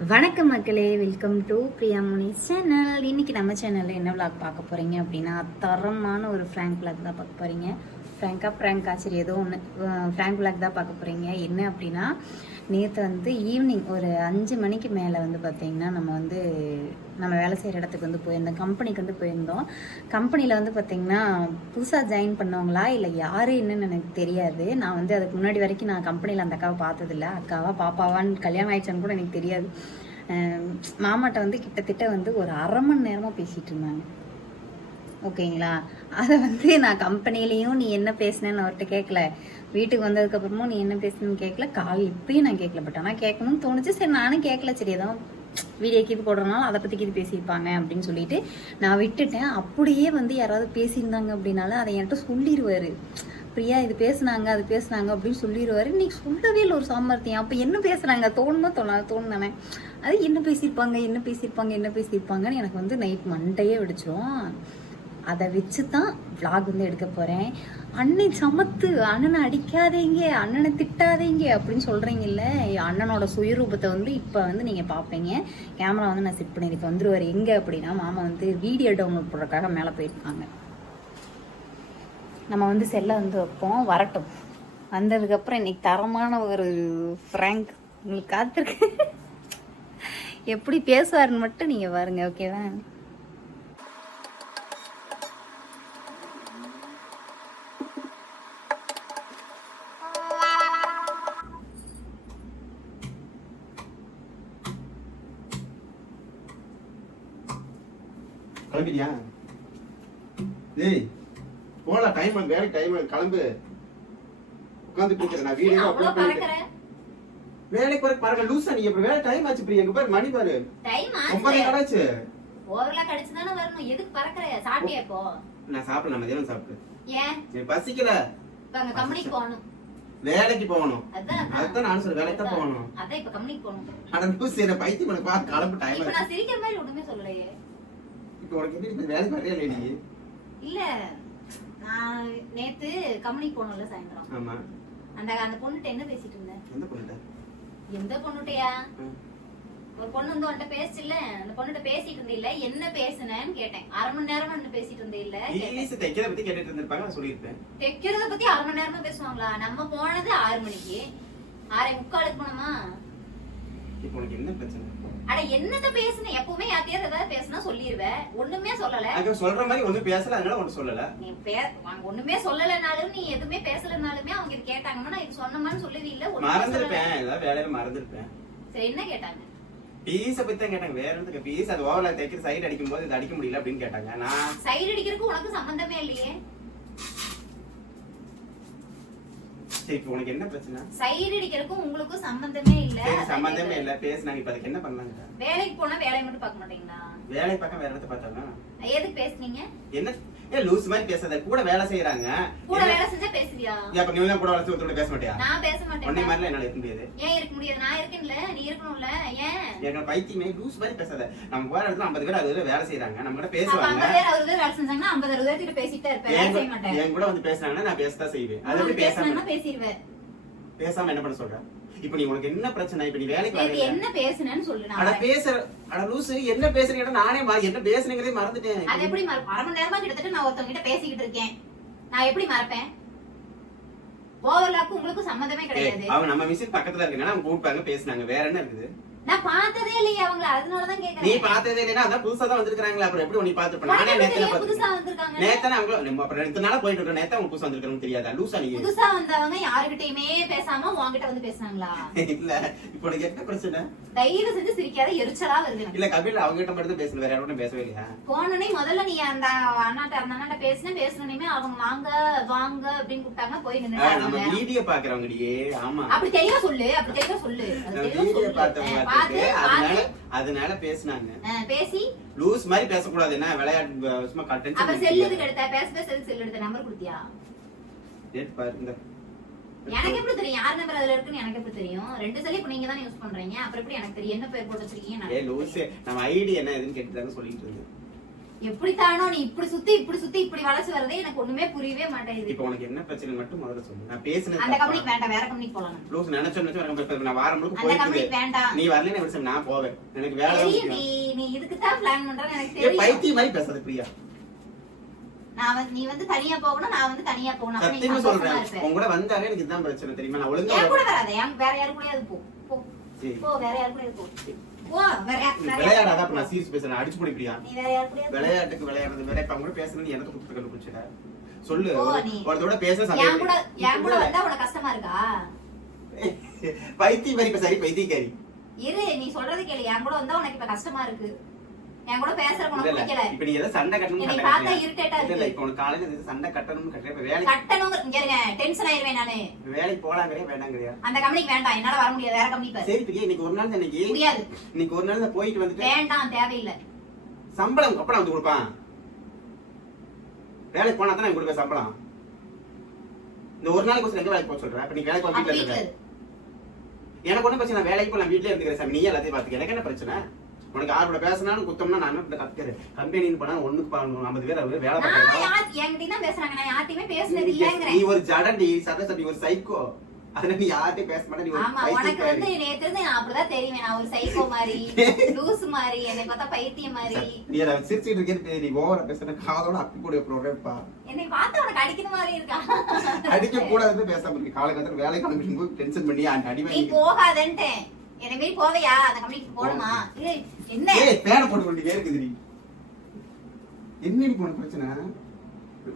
வணக்கம் மக்களே welcome to Priya Muni channel இன்னைக்கு நம்ம சேனலில் என்ன விளாக் பார்க்க போகிறீங்க அப்படின்னா தரமான ஒரு ஃப்ராங்க் விளாக் தான் பார்க்க போகிறீங்க ஃப்ராங்காக ஃப்ராங்கா ஆச்சரி ஏதோ ஒன்று ஃப்ராங்க் பிளாக் தான் பார்க்க போகிறீங்க என்ன அப்படின்னா நேற்று வந்து ஈவினிங் ஒரு அஞ்சு மணிக்கு மேலே வந்து பார்த்தீங்கன்னா நம்ம வந்து நம்ம வேலை செய்கிற இடத்துக்கு வந்து போயிருந்தோம். கம்பெனிக்கு வந்து போயிருந்தோம். கம்பெனியில் வந்து பார்த்தீங்கன்னா புதுசாக ஜாயின் பண்ணவங்களா இல்லை யார் என்னன்னு எனக்கு தெரியாது. நான் வந்து அதுக்கு முன்னாடி வரைக்கும் நான் கம்பெனியில் அந்த அக்காவை பார்த்ததில்ல. அக்காவா பாப்பாவான்னு கல்யாணம் ஆயிடுச்சான்னு கூட எனக்கு தெரியாது. மாமாட்ட வந்து கிட்டத்தட்ட வந்து ஒரு அரை மணி நேரமாக பேசிகிட்டு இருந்தாங்க. ஓகேங்களா? அதை வந்து நான் கம்பெனிலையும் நீ என்ன பேசுனேன்னு அவர்கிட்ட கேட்கல வீட்டுக்கு வந்ததுக்கப்புறமும் நீ என்ன பேசுனேன்னு கேட்கல கால் இப்பயும் நான் கேட்கல பட் ஆனால் கேட்கணும்னு தோணுச்சு. சரி நானும் கேட்கல சரி ஏதோ வீடியோ கீது போடுறதுனால அதை பற்றி கீது பேசியிருப்பாங்க அப்படின்னு சொல்லிட்டு நான் விட்டுட்டேன். அப்படியே வந்து யாராவது பேசியிருந்தாங்க அப்படின்னாலும் அதை என்கிட்ட சொல்லிடுவாரு பிரியா இது பேசுனாங்க அது பேசுனாங்க அப்படின்னு சொல்லிடுவாரு இன்னைக்கு சொல்லவே இல்லை ஒரு சாமர்த்தியம். அப்போ என்ன பேசுனாங்க தோணுமா? தோணா தோணுதானே அது என்ன பேசியிருப்பாங்க? என்ன பேசியிருப்பாங்க? என்ன பேசியிருப்பாங்கன்னு எனக்கு வந்து நைட் மண்டையே வெடிச்சிரும். அதை வச்சு தான் vlog வந்து எடுக்க போகிறேன் அண்ணனை சமத்து அண்ணனை அடிக்காதீங்க அண்ணனை திட்டாதீங்க அப்படின்னு சொல்கிறீங்கல்ல அண்ணனோட சுயரூபத்தை வந்து இப்போ வந்து நீங்கள் பார்ப்பீங்க. கேமரா வந்து நான் செட் பண்ணியிருக்கேன். இப்போ வந்துருவார் எங்கே அப்படின்னா மாமா வந்து வீடியோ டவுன்லோட் பண்ணுறதுக்காக மேலே போயிருக்காங்க. நம்ம வந்து செல்லை வந்து வைப்போம். வரட்டும். வந்ததுக்கப்புறம் இன்னைக்கு தரமான ஒரு ஃப்ராங்க் உங்களுக்கு காத்திருக்கு. எப்படி பேசுவாருன்னு மட்டும் நீங்கள் பாருங்க ஓகேவா கிளம்பிட்டியா? டேய் போலாம் டைம் வேலைக்கு டைம் கிளம்பு. உட்காந்து நான் வீடியோ அப்லோட் பண்ணிட்டேன் வேலைக்கு போற பரவாயில்ல லூசா நீ இப்ப வேலை டைம் ஆச்சு பிரியா. எங்க பாரு மணி பாரு. டைம் ஒன்பதே ஆச்சு ஓவர்லாம் கடிச்சு தானே வரணும். எதுக்கு பறக்கிற? சாப்பிட்டியா இப்போ? நான் சாப்பிடல மதியானம் சாப்பிட்டு ஏன்? எனக்கு பசிக்கல. இப்ப அங்க கம்பெனிக்கு போகணும். வேலைக்கு போகணும். அதான் நான் சொல்றேன் வேலைக்கு தான் போகணும். அதான் இப்ப கம்பெனிக்கு போகணும். ஆனா லூஸ் என்ன பைத்தியம் பண்ண பா கிளம்பு டைம் ஆச்சு. நான் சிரிக்கிற மாதிரி ஒண்ணுமே சொல்லலையே. உனக்கு எப்படி லேடி இல்ல நான் நேத்து கம்பெனிக்கு போகணும்ல சாயந்தரம். ஆமா. அந்த அந்த என்ன பேசிட்டு இருந்தேன் எந்த பொண்ணுட்ட? எந்த. ஒரு பொண்ணு வந்து உன்கிட்ட பேசுச்சுல்ல அந்த பொண்ணுகிட்ட பேசிட்டு இருந்தே இல்ல. என்ன பேசுனேன்னு கேட்டேன். அரை மணி நேரமா நின்னு பேசிட்டு இருந்தே இல்ல கேட்டேன். ஈஸி தைக்கிறத பத்தி கேட்டுட்டு இருந்திருப்பாங்க நான் சொல்லியிருப்பேன். தைக்கிறத பத்தி அரை மணி நேரமா பேசுவாங்களா? நம்ம போனது ஆறு மணிக்கு. ஆறே முக்காலுக்கு போனோமா? இப்போ உனக்கு என்ன பிரச்சனை? அட என்னத்த பேசுன? எப்பவுமே யார்த்தையாவது ஏதாவது பேசுனா சொல்லிருவேன் ஒண்ணுமே சொல்லல. அதுக்கு சொல்ற மாதிரி ஒண்ணும் பேசல அதனால ஒன்றும் சொல்லல. நீ பே அவங்க ஒண்ணுமே சொல்லலைனாலும் நீ எதுவுமே பேசலனாலுமே அவங்க இது கேட்டாங்கன்னா நான் இது சொன்னமான்னு சொல்லவே இல்ல. மறந்துருப்பேன். ஏதாவது வேலையில மறந்துருப்பேன். சரி என்ன கேட்டாங்க? பீஸ பத்தி தான் கேட்டாங்க. வேற எதுக்கு பீஸ் அது ஓவர்ல தைக்கிற சைடு அடிக்கும் போது இது அடிக்க முடியல அப்படின்னு கேட்டாங்க. நான் சைடு அடிக்கிறதுக்கு உனக்கு சம்பந்தமே இல்லையே. சரி இப்போ உனக்கு என்ன பிரச்சனை? சைடு அடிக்கிறதுக்கும் உங்களுக்கும் சம்பந்தமே இல்ல. சரி சம்பந்தமே. இல்ல. பேசுனாங்க இப்ப அதுக்கு என்ன பண்ணலாங்க வேலைக்கு போனா வேலையை மட்டும் பார்க்க மாட்டீங்களா? வேலை பார்க்க வேற இடத்த பார்த்தாங்க எதுக்கு பேசுனீங்க? என்ன? ஏன் லூஸ் மாதிரி பேசாத. கூட வேலை செய்யறாங்க கூட வேலை செஞ்சா ஏன் அப்ப நீ எல்லாம் கூட ஒருத்தரோட பேச மாட்டியா? நான் பேச உன்னை மாட்டேன் மாதிரிலாம் என்னால இருக்க முடியாது. ஏன் இருக்க முடியாது? நான் இருக்கேன்ல. நீ இருக்கணும்ல. ஏன்? எனக்கு பைத்தியமே லூஸ் மாதிரி பேசாத. நம்ம போற இடத்துல ஐம்பது பேர் அறுபது பேர் வேலை செய்யறாங்க நம்ம கூட பேசுவாங்க. ஐம்பது பேர் அறுபது பேர் வேலை செஞ்சாங்கன்னா ஐம்பது அறுபது பேர்கிட்ட பேசிட்டு தான் இருப்பேன். வேலை செய்ய மாட்டேன். என் கூட வந்து பேசுனாங்கன்னா நான் பேசதான் செய்வேன். அதை எப்படி பேசாம பேசிடுவேன் பேசாம என்ன பண்ண சொல்ற? இப்போ நீ உனக்கு என்ன பிரச்சனை? இப்ப நீ வேலைக்கு வரல என்ன பேசுனேன்னு சொல்லு அட. பேசுற அட லூசு. என்ன பேசுறீங்க நானே மற- என்ன பேசுறீங்கிறதே மறந்துட்டேன். அது எப்படி மறப்பேன் அரை மணி நேரமா கிட்டத்தட்ட நான் ஒருத்தவங்க கிட்ட பேசிக்கிட்டு இருக்கேன். நான் எப்படி மறப்பேன்? ஓவர்லாக்கு உங்களுக்கு சம்மந்தமே கிடையாது. அவங்க நம்ம மிஷின் பக்கத்துல இருக்குன்னா அவங்க கூப்பிட்டாங்க பேசுனாங்க. வேற என்ன இருக்குது? நான் பார்த்ததே இல்லையே அவங்கள. அதனாலதான் நீ கேக்குறேன் பார்த்ததே அதான் புதுசா தான் வந்திருக்காங்களா அப்புறம் எப்படி நீ நானே நேத்துல தெரியும் புதுசா வந்திருக்காங்க அவங்க நம்ம அப்புறம் ரெண்டு நாளா போயிட்டு இருக்கோம் நேத்தா அவங்க புதுசா வந்திருக்காங்க தெரியாதா? லூசா நீ. புதுசா வந்தவங்க யாருகிட்டயுமே பேசாம உன்கிட்ட வந்து பேசுனாங்களா? இல்ல இப்போ உனக்கு என்ன பிரச்சனை? தயவு செஞ்சு சிரிக்காத எரிச்சலா வருது இல்ல கபில் அவங்க கிட்ட மட்டும் தான் பேசல வேற பேசவே இல்லையா? போனோடனே முதல்ல நீ அந்த அண்ணாட்ட அந்த அண்ணாட்ட பேசின பேசணுமே அவங்க வாங்க வாங்க அப்படின்னு கூப்பிட்டாங்க போய் ஆ, நின்று நம்ம வீடியோ பாக்குறவங்கடியே ஆமா. அப்படி தெளிவா சொல்லு அப்படி தெளிவா சொல்லு. வீடியோ. பார்த்தவங்க அதனால பேசுனாங்க. பேசி. லூஸ் மாதிரி பேசக்கூடாது. என்ன விளையாட்டு சும்மா அப்புறம் செல்லு கட்டன் எதுக்கு எடுத்த பேச பேச செல்லு எடுத்த நம்பர் கொடுத்தியா? டேட் பாருங்க எனக்கு எப்படி தெரியும்? யார் நம்பர் அதுல இருக்குன்னு எனக்கு எப்படி தெரியும்? ரெண்டு செல்லு இப்ப நீங்க தான் யூஸ் பண்றீங்க. அப்புறம் எப்படி எனக்கு தெரியும்? என்ன பேர் போட்டு வச்சிருக்கீங்க ஏ லூஸ் நம்ம ஐடி என்ன எதுன்னு கேட்டுதாங்க சொல்லிட்டு இருந்தேன். எப்படித்தானோ நீ இப்படி சுத்தி இப்படி சுத்தி இப்படி வளைச்சு வரதே எனக்கு ஒண்ணுமே புரியவே மாட்டேங்குது. இப்போ உனக்கு என்ன பிரச்சனை மட்டும் முதல்ல சொல்லு. நான் பேசினது அந்த? கம்பெனிக்கு வேண்டாம் வேற கம்பெனிக்கு போலாம். லூஸ் நினைச்ச நினைச்சு வரேன் இப்ப நான் வாரம் முழுக்க போயிட்டு வேண்டாம். நீ வரலன்னு விட நான் போவேன். எனக்கு வேலை. நீ நீ இதுக்கு தான் பிளான் பண்றேன்னு எனக்கு தெரியும். பைத்தியம் மாதிரி பேசாத பிரியா. நான் வந்து நீ வந்து தனியா போகணும் நான் வந்து தனியா போகணும். சத்தியமா சொல்றேன். உன் கூட வந்தாவே எனக்கு இதுதான் பிரச்சனை தெரியுமா? நான் ஒழுங்கா கூட வராத. வேற யாரு கூடயாவது போ. வேற யாரு கூடயாவது போ. வேற வேற விளையாடாத அப்ப நான் சீரியஸ் பேசுறேன். அடிச்சு போடி பிரியா நீ வேற யாரு கூடயாவது போ. விளையாட்டுக்கு விளையாடுறது வேற. இப்ப கூட பேசுறது எனக்கு குத்து கண்டுபிடிச்சிட சொல்லு. ஒருத்தோட பேச என் கூட என் கூட சந்தேகம் வந்தா உனக்கு கஷ்டமா இருக்கா? மாதிரி இப்ப சரி பைத்தியக்காரி. இரு நீ சொல்றது கேளு. என் கூட வந்தா உனக்கு இப்ப கஷ்டமா இருக்கு. என் கூட பேசுற இல்ல உனக்கு இல்ல பிடிக்கல. இப்ப நீ ஏதோ சண்டை கட்டணும் பார்த்தா இல்ல இல்ல. இருக்கு. இப்ப உனக்கு காலையில இருந்து சண்டை கட்டணும்னு கட்டுறேன் இப்ப வேலைக்கு கட்டணும் இருங்க. டென்ஷன் ஆயிருவேன் நானு. வேலைக்கு போலாங்கறியா வேண்டாங்கறியா? அந்த கம்பெனிக்கு வேண்டாம். என்னால வர முடியாது. வேற கம்பெனி பாரு சரி பிரியா இன்னைக்கு ஒரு நாள் இன்னைக்கு முடியாது. இன்னைக்கு ஒரு நாள் போயிட்டு வந்துட்டு வேண்டாம். தேவையில்லை. சம்பளம் அப்படம் வந்து கொடுப்பான். வேலைக்கு போனா தான் கொடுப்பேன் சம்பளம். இந்த ஒரு நாளைக்கு கொஞ்சம் எங்க வேலைக்கு போக சொல்ற? இப்ப நீ வேலைக்கு வீட்டுல இருக்க. இரு. எனக்கு ஒண்ணும் பிரச்சனை வேலைக்கு நான் வீட்டுல இருந்துக்கிறேன் சாமி. நீ எல்லாத்தையும் பாத்துக்க எனக்கு என்ன பிரச்சனை? உனக்கு யாரோட பேசினாலும் குத்தம்னா நான் என்ன கத்துக்கிறேன் கம்பெனின்னு போனா ஒண்ணுக்கு ஐம்பது பேர் வேலை என்கிட்ட பேசுறாங்க. நான் யார்ட்டையுமே பேசுனது இல்லைங்கிறேன். நீ ஒரு ஜடண்டி சதா நீ ஒரு சைக்கோ அதனால நீ யார்ட்டையும் பேச மாட்டே நீ ஒரு ஆமா உனக்கு வந்து பைத்தியக்காரி. நேத்து இருந்து நான் அப்படிதான் தெரியுவேன் நான் ஒரு சைக்கோ மாதிரி லூஸ் மாதிரி என்னை பார்த்தா பைத்தியம் மாதிரி. நீ அதை சிரிச்சிட்டு இருக்கேன்னு நீ ஓவரா பேசுற காதோட அப்பி கூட ப்ரோக்ராம் என்னை பார்த்தா உனக்கு அடிக்கிற மாதிரி இருக்கா? அடிக்க கூடாதுன்னு பேசாம இருக்கு. காலகட்டத்தில் வேலை கிளம்பிட்டு போய் டென்ஷன் பண்ணி அடி நீ போகாதன்ட்டேன். என்னை மாரி போவையா அந்த கம்பெனிக்கு போகணுமா? ஏய், என்ன? ஏய் பேனை போட்டு கொண்டு இருக்குது நீ. என்னடி போன பிரச்சனை?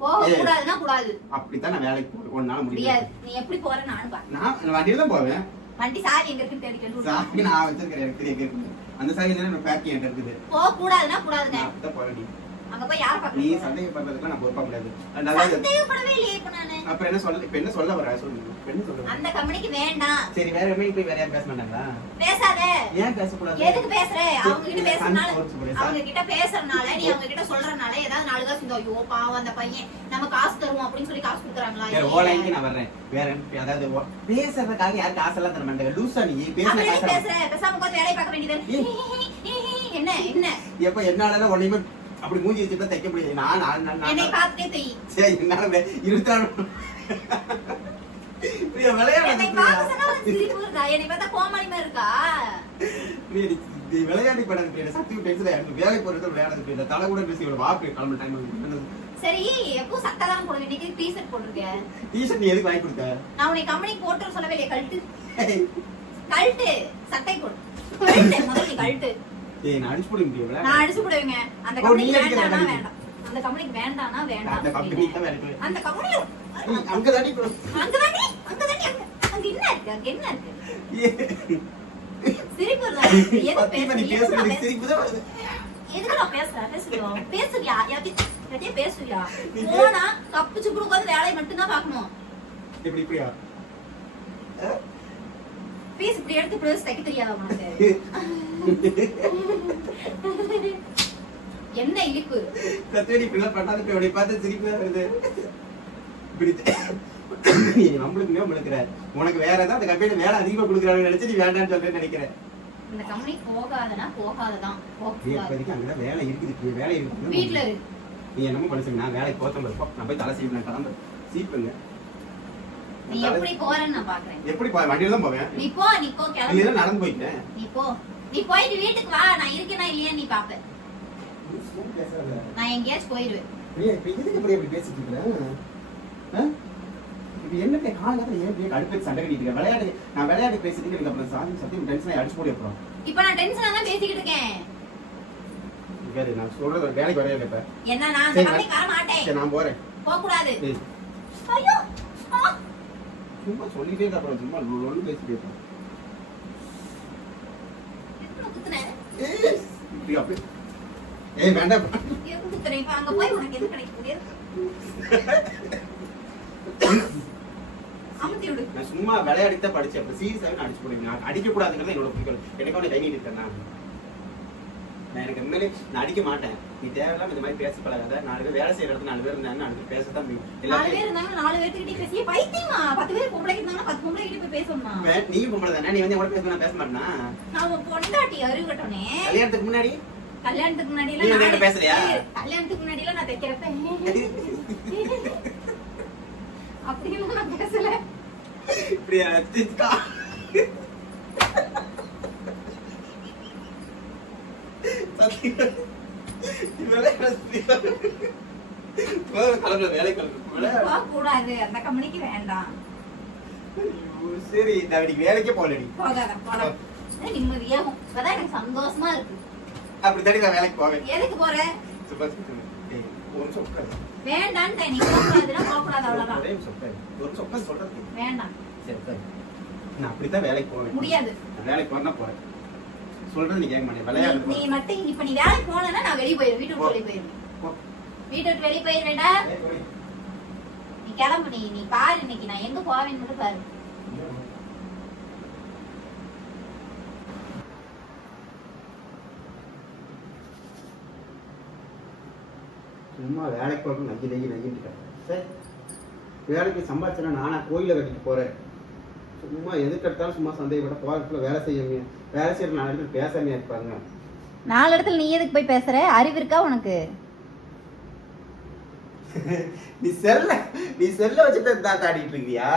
போக கூடாதுன்னா கூடாது. அப்படித்தான் நான் வேலைக்கு போறேன் ஒரு நாள் முடியாது. நீ எப்படி போற? நானும் பாக்க நான் நான் வண்டியில தான் போவேன். வண்டி சாரி எங்க இருக்குன்னு தேடி கேளு சாமி நான் வச்சிருக்கிறேன். எனக்கு தெரியும் அந்த சாமி தான் பேக்கி என்கிட்ட இருக்குது. போக கூடாதுன்னா கூடாதுங்க. நான் அப்படித்தான் போவேன் நீ. அங்க போய் யார் நீ பாக்க சந்தேகப்படுறதுக்கு நான் பொறுப்பா முடியாது நல்லா சந்தேகப்படவே இல்லையே இப்ப நானு அப்ப என்ன சொல்ல இப்ப என்ன சொல்ல வர? சொல்லு இப்ப என்ன சொல்ல வர? அந்த கம்பெனிக்கு வேண்டாம். சரி வேற போய் வேற யாரும் பேச மாட்டாங்களா? பேசாத. ஏன் எதுக்கு பேசுற? அவங்க கிட்ட. அவங்க கிட்ட பேசுறதுனால நீ அவங்க கிட்ட சொல்றதுனால ஏதாவது நாலு காசு இந்த ஐயோ பாவம் அந்த பையன். நம்ம காசு தருவோம் அப்படின்னு சொல்லி காசு கொடுக்குறாங்களா? வேற ஓலைக்கு நான் வர்றேன். வேற அதாவது பேசுறதுக்காக யாரும் காசெல்லாம் தர மாட்டாங்க. லூசா நீ பேசுற காசு பேசுற? பேசாம உட்கார்ந்து வேலையை பார்க்க வேண்டியது என்ன என்ன? எப்ப என்னால ஒன்னையுமே அப்படி மூஞ்சி வச்சுட்டு தைக்க முடியாது. நான் பார்த்துட்டே தெய் சரி வே- இருபத்தி நாலு பிரியா உனக்கு விளையாடி பண்ணது பிரியா. டென்ஷன் எனக்கு வேலை போறது விளையாடுறது பிரியா. தலை கூட பேசி இவ்வளவு வாக்கு கிளம்ப டைம் சரி எப்போ சட்டை தான் போடுவேன் இன்னைக்கு டிஷர்ட் நீ எதுக்கு வாங்கி கொடுத்த? நான் உன்னை கம்பெனி போட்டு சொல்லவே இல்லையே கழட்டு. கழட்டு. சட்டை போடு. கழட்டு. முதல்ல நீ கழட்டு. ஏய் நான் அடிச்சு நான் போடுவேங்க. அந்த அடிக்கிற வேண்டாம்னா கம்பெனி. வேண்டாம். அந்த கம்பெனிக்கு வேண்டாம்னா வேண்டாம். அந்த கம்பெனி தான் அந்த கம்பெனில நீ அங்க என்ன இருக்கு? அங்க என்ன இருக்கு? சிரிப்பு? எதுக்கு நீ நான் பேசுறது சிரிப்பு தான் வருது. எதுக்கு நான் பேசுறேன்? பேசுவியா பேசுவியா யார்கிட்ட- யார்கிட்டயும் பேசுவியா போனா கப்பு சுப்பு உட்காந்து வேலையை மட்டும்தான் பார்க்கணும். இப்படி இப்படியா? பீஸ் இப்படி எடுத்து இப்படி தைக்க தெரியாதா உனக்கு? என்ன இழிப்பு? சத்தியடி இப்படிலாம் பண்ணாத இப்ப இப்படி பார்த்து சிரிப்பு வருது. இப்படி நீ நம்மளுக்கு நம்மளுக்குற உனக்கு வேற ஏதாவது அந்த கம்பெனி வேலை அதிகமா கொடுக்குறாங்க நினைச்சு நீ வேண்டாம்னு சொல்றேன்னு நினைக்கிறேன். இந்த கம்பெனி போகாதனா போகாததான். இப்போதைக்கு அங்கதான் வேலை இருக்குது வேலை இருக்குது வீட்ல இரு. நீ என்னமோ பண்ணி நான் வேலைக்கு போத்தம் இருப்போம் நான் போய் தலை சீப்பு நான் கிளம்பு சீப்புங்க. நீ எப்படி போறேன்னு நான் பாக்குறேன். எப்படி போய் வண்டியில தான் போவேன். நீ போ நீ போ கிளம்பு. நடந்து போயிட்டேன் நீ போ. நீ போயிட்டு வீட்டுக்கு வா. நான் இருக்கேனா இல்லையா நீ பாப்ப. நான் எங்கேயாச்சும் போயிருவேன் பிரியா, இப்ப இப்படி இப்படி பேசிட்டு? இப்ப என்ன காலையில ஏன் சண்டை கட்டிட்டு? விளையாட்டு நான் விளையாட்டு பேசிட்டு எனக்கு அப்புறம் சாமி சத்தியம் டென்ஷன் ஆகி அடிச்சு போடி அப்புறம். இப்ப நான் டென்ஷனா தான் பேசிக்கிட்டு இருக்கேன். பாரு, நான் சொல்றது ஒரு வேலைக்கு வரையில இப்ப. என்ன நான் வர மாட்டேன் சரி நான் போறேன். போக கூடாது ஐயோ. சும்மா சொல்லிட்டே அப்புறம் சும்மா லொல்லு பேசிட்டே இருப்பேன். எதுக்கு நான் குத்துனேன் அப்படி ஏய் வேண்டாம். அங்க போய் உனக்கு எது நான் சும்மா விளையாடித்தான் படிச்சேன். அப்ப அடிச்சு போடுவேன் அடிக்க கூடாதுங்கிறது என்னோட பிடிக்கல எனக்கு அவனை கை நீட்டு இருக்கேன் நான் எனக்கு உண்மையிலே நான் அடிக்க மாட்டேன். நீ தேவையில்லாம இந்த மாதிரி பேசி பழகாத. நாலு பேர் வேலை செய்யற இடத்துல நாலு பேர் இருந்தாங்க நாலு பேர் பேசத்தான் முடியும். நாலு பேர் இருந்தாங்க நாலு பேர்த்துக்கிட்டே பேசி பைத்தியமா? பத்து பேர் பொம்பளைக்கு இருந்தாங்கன்னா பத்து பொம்பளை கிட்ட போய் பேசணுமா? நீ பொம்பளை தானே? நீ வந்து எவ்வளவு பேச நான் பேச மாட்டேனா? நான் பொண்டாட்டி அறிவு கட்டணே கல்யாணத்துக்கு முன்னாடி? கல்யாணத்துக்கு முன்னாடி என்கிட்ட பேசுறியா? கல்யாணத்துக்கு முன்னாடி நான் தைக்கிறப்ப. அப்படிலாம் நான் பேசல. இப்படியா திக்கா சத்தியமா. இவளே சத்தியமா. போற கிளம்புல வேலை கிளம்புல போக கூடாது அந்த கம்பெனிக்கு வேண்டாம் சரி இன்னைக்கு வேலைக்கே போகலடி. நிம்மதியாகும். இப்பதான் எனக்கு சந்தோஷமா இருக்கு. அப்படி தாடி நான் வேலைக்கு போவேன் எதுக்கு போற? சும்மா ஒரு உட்காரு. வேண்டான்ட்டு நீ போக கூடாதுன்னா போக கூடாது அவ்வளவுதான். ஒரே உட்காரு. ஒரு உட்காரு சொல்றது. வேண்டாம். சரி. நான் அப்படித்தான் வேலைக்கு போவேன். முடியாது. வேலைக்கு போறேன்னா போறேன். சொல்றது நீ கேட்க மாட்டேன். நீ- விளையாடு. நீ மட்டும் இப்ப நீ வேலைக்கு போனா நான் வெளிய போயிடுவேன். வீட்டு விட்டு வெளிய போயிடுவேன். போ. வீட்டு விட்டு வெளிய போய். நீ கிளம்பு நீ நீ பாரு இன்னைக்கு. நான் எங்க போவேன்னு மட்டும் பாரு. சும்மா வேலைக்கு போக நக்கி நக்கி நக்கிட்டு சரி வேலைக்கு சம்பாதிச்சா நானா கோயில கட்டிட்டு போறேன். சும்மா எதுக்கு எடுத்தாலும் சும்மா சந்தேகப்பட்ட போறதுக்குள்ள வேலை செய்யாம வேலை செய்யற நாலு பேர் பேசாமையா இருப்பாங்க? நாலு இடத்துல நீ எதுக்கு போய் பேசுற? அறிவு இருக்கா உனக்கு? நீ செல்ல நீ செல்ல வச்சுட்டு இருந்தா தாடிட்டு இருக்கியா?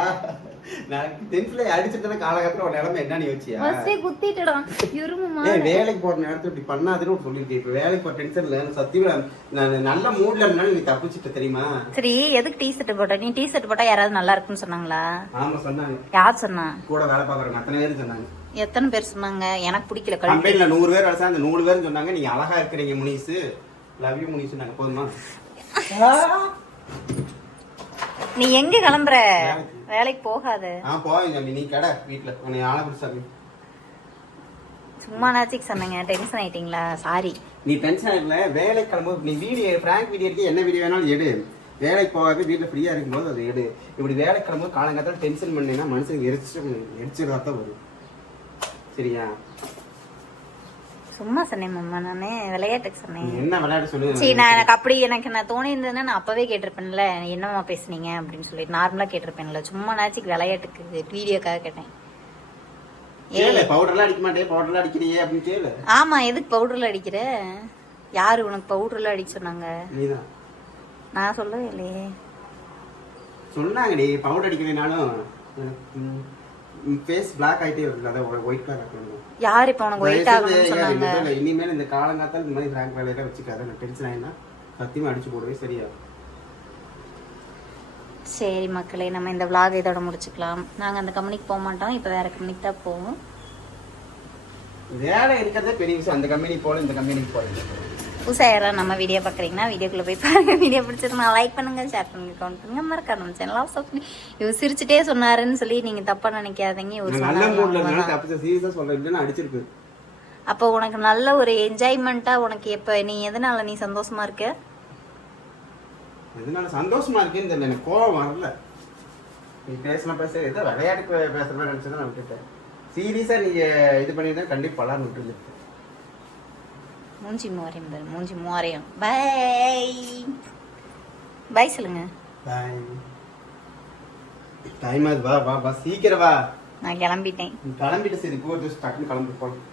நான் டென்த்ல அடிச்சுட்டு காலகட்டத்தில் ஒரு நிலைமை என்ன நீ வச்சியா? ஃபர்ஸ்டே குத்திட்டுடா. இருமுமா ஏய் வேலைக்கு போற நேரத்துல இப்படி பண்ணாதுன்னு இப்ப வேலைக்கு போற டென்ஷன்ல சத்தியமா நான் நல்ல மூட்ல இருந்தாலும் நீ தப்பிச்சிட்ட தெரியுமா? சரி எதுக்கு டீ ஷர்ட் போட்ட? நீ டீ ஷர்ட் போட்டா யாராவது நல்லா இருக்குன்னு சொன்னாங்களா? ஆமா சொன்னாங்க. யார் சொன்னா? கூட வேலை பாக்குறவங்க அத்தனை பேரும் சொன்னாங்க. எத்தனை பேர் சொன்னாங்க? எனக்கு பிடிக்கல கம்பெனில நூறு பேர் வேலை அந்த நூறு பேரும் சொன்னாங்க. நீங்க அழகா இருக்கிறீங்க முனிஸ் லவ் யூ முனிஸ் நாங்க போதுமா? நீ எங்க கிளம்புற? வேலைக்கு. போகாத. ஆ போவீங்க தம்பி நீ கடை வீட்டுல உன்னை ஆள பிடிச்சாங்க சும்மா நாச்சிக்கு சொன்னீங்க டென்ஷன் ஆயிட்டீங்களா? சாரி நீ டென்ஷன் ஆகல வேலைக்கு கிளம்பும்போது நீ வீடியோ பிராங்க் வீடியோ இருக்கு என்ன வீடியோ வேணாலும் எடு. வேலைக்கு போகாத வீட்டில் ஃப்ரீயாக இருக்கும்போது அதை எடு. இப்படி வேலைக்கு கிளம்பும்போது காலங்காலத்தில் டென்ஷன் பண்ணீங்கன்னா மனுஷனுக்கு எரிச்சு எரிச்சிடறதா தான் வரும். சரியா? சும்மா சொன்னேன் மாமா. நானு விளையாட்டுக்கு சொன்னேன். என்ன விளையாட சொல்லு சரி நான் எனக்கு அப்படி எனக்கு நான் தோணி இருந்ததுன்னா நான் அப்பவே கேட்டிருப்பேன்ல. என்னம்மா பேசுனீங்க அப்படின்னு சொல்லி நார்மலா கேட்டிருப்பேன்ல. சும்மா நாச்சிக்கு விளையாட்டுக்கு வீடியோக்காக கேட்டேன். கேளு பவுடர்லாம் அடிக்க மாட்டேன் பவுடர்லாம் அடிக்கிறியே அப்படின்னு கேளு. ஆமா எதுக்கு பவுடர்ல அடிக்கிற? யாரு உனக்கு பவுடர்ல அடிக்க சொன்னாங்க? நீதான். நான் சொல்லவே இல்லையே. சொன்னாங்கடி பவுடர் அடிக்கிறதுனாலும் ஃபேஸ் பிளாக் ஆயிட்டே இருக்கு அதான் ஒயிட் கலர் ஆக்கணும் யார் இப்ப உனக்கு ஒயிட் ஆகணும்னு சொன்னாங்க? இல்ல, இனிமேல் இந்த காலங்காத்தால் இந்த மாதிரி பிராங்க் வேலையெல்லாம் வச்சுக்காத. நான் டென்ஷன் ஆயினா சத்தியமா அடிச்சு போடுவே சரியா? சரி மக்களே நம்ம இந்த vlog இதோட முடிச்சுக்கலாம். நாங்க அந்த கம்பெனிக்கு போக மாட்டோம். இப்ப வேற கம்பெனிக்கு தான் போவோம். வேலை இருக்கிறதே பெரிய விஷயம். அந்த கம்பெனி போல இந்த கம்பெனிக்கு போறது புதுசா யாராவது நம்ம வீடியோ பாக்குறீங்கன்னா வீடியோக்குள்ள போய் பாருங்க. வீடியோ பிடிச்சிருந்தா லைக் பண்ணுங்க ஷேர் பண்ணுங்க கமெண்ட் பண்ணுங்க. மறக்காம சேனல் சப்ஸ்கிரைப் இவர் சிரிச்சுட்டே சொன்னாருன்னு சொல்லி நீங்க தப்பா நினைக்காதீங்க. நான் நல்ல அப்போ உனக்கு நல்ல ஒரு என்ஜாய்மெண்ட்டா உனக்கு எப்ப நீ எதனால நீ சந்தோஷமா இருக்க? இதனால சந்தோஷமா இருக்குன்னு தெரியல. எனக்கு கோவம் வரல. நீ பேசலாம் பேச ஏதோ விளையாட்டுக்கு பேசுற மாதிரி நினைச்சதை நான் விட்டுட்டேன். சீரியஸா நீங்க இது பண்ணியிருந்தா கண்டிப்பா பலான்னு விட்டுருக்கு மூஞ்சி மூவரையும் பாரு மூஞ்சி மூவரையும் பை பை சொல்லுங்க. பாய் டைம் ஆகுது வா வா வா சீக்கிரம் வா. நான் கிளம்பிட்டேன். கிளம்பிட்டு சரி போ ஜஸ்ட் டக்குன்னு கிளம்பி போகலாம்